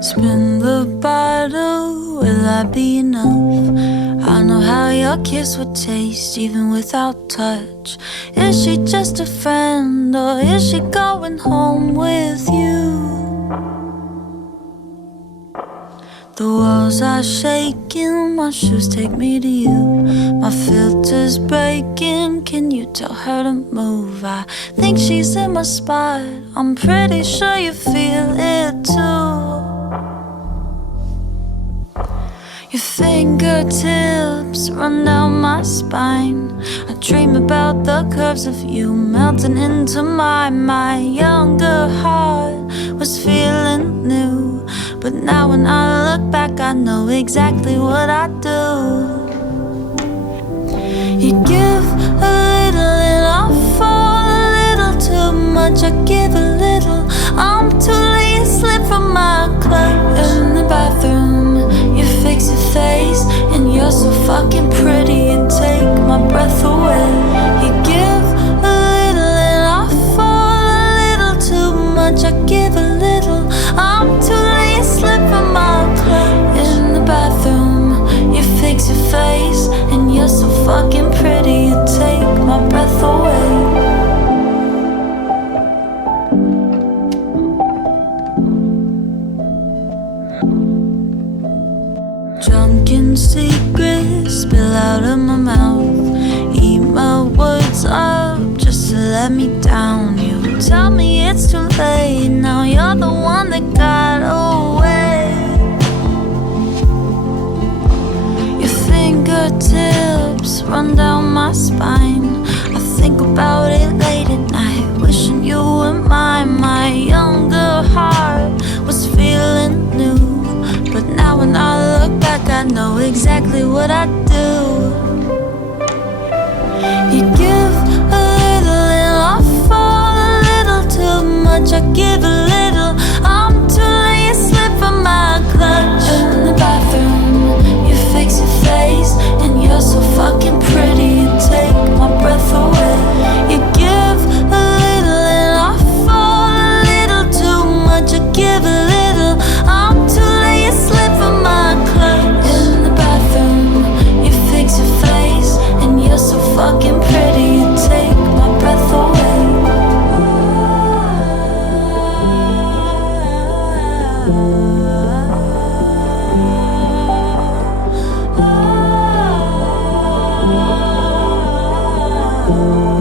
Spin the bottle, will I be enough? I know how your kiss would taste even without touch. Is she just a friend or is she going home with you? The walls are shaking, my shoes take me to you. My filter's breaking, can you tell her to move? I think she's in my spot, I'm pretty sure you feel it too. Your fingertips run down my spine. I dream about the curves of you melting into mine. My younger heart was feeling new, but now when I look back I know exactly what I do. You give a little and I fall a little too much. I give a little, I'm too late, you slip from my clutch. In the bathroom you fix your face, and you're so fucking pretty, you take my breath away. You give a little and I fall a little too much. I give a little, I'm too late, you slip from my clutch. In the bathroom you fix your face, and you're so fucking pretty, you take my breath away. Drunken secrets spill out of my mouth. Eat my words up just to let me down. You tell me it's too late, now you're the one that got away. Your fingertips run down my spine. I think about it late at night, wishing you were mine. My younger heart was feeling new, but now when I look back I know exactly what I do. You give a little and I fall a little too much. I give a little, I'm too late, you slip from my clutch. In the bathroom you fix your face, and you're so fucking pretty, you take my breath away. You give a little and I fall a little too much. I give a little, I'm too late, you slip from my clutch. In the bathroom you fix your face, and you're so fucking pretty, you take my breath away. Oh,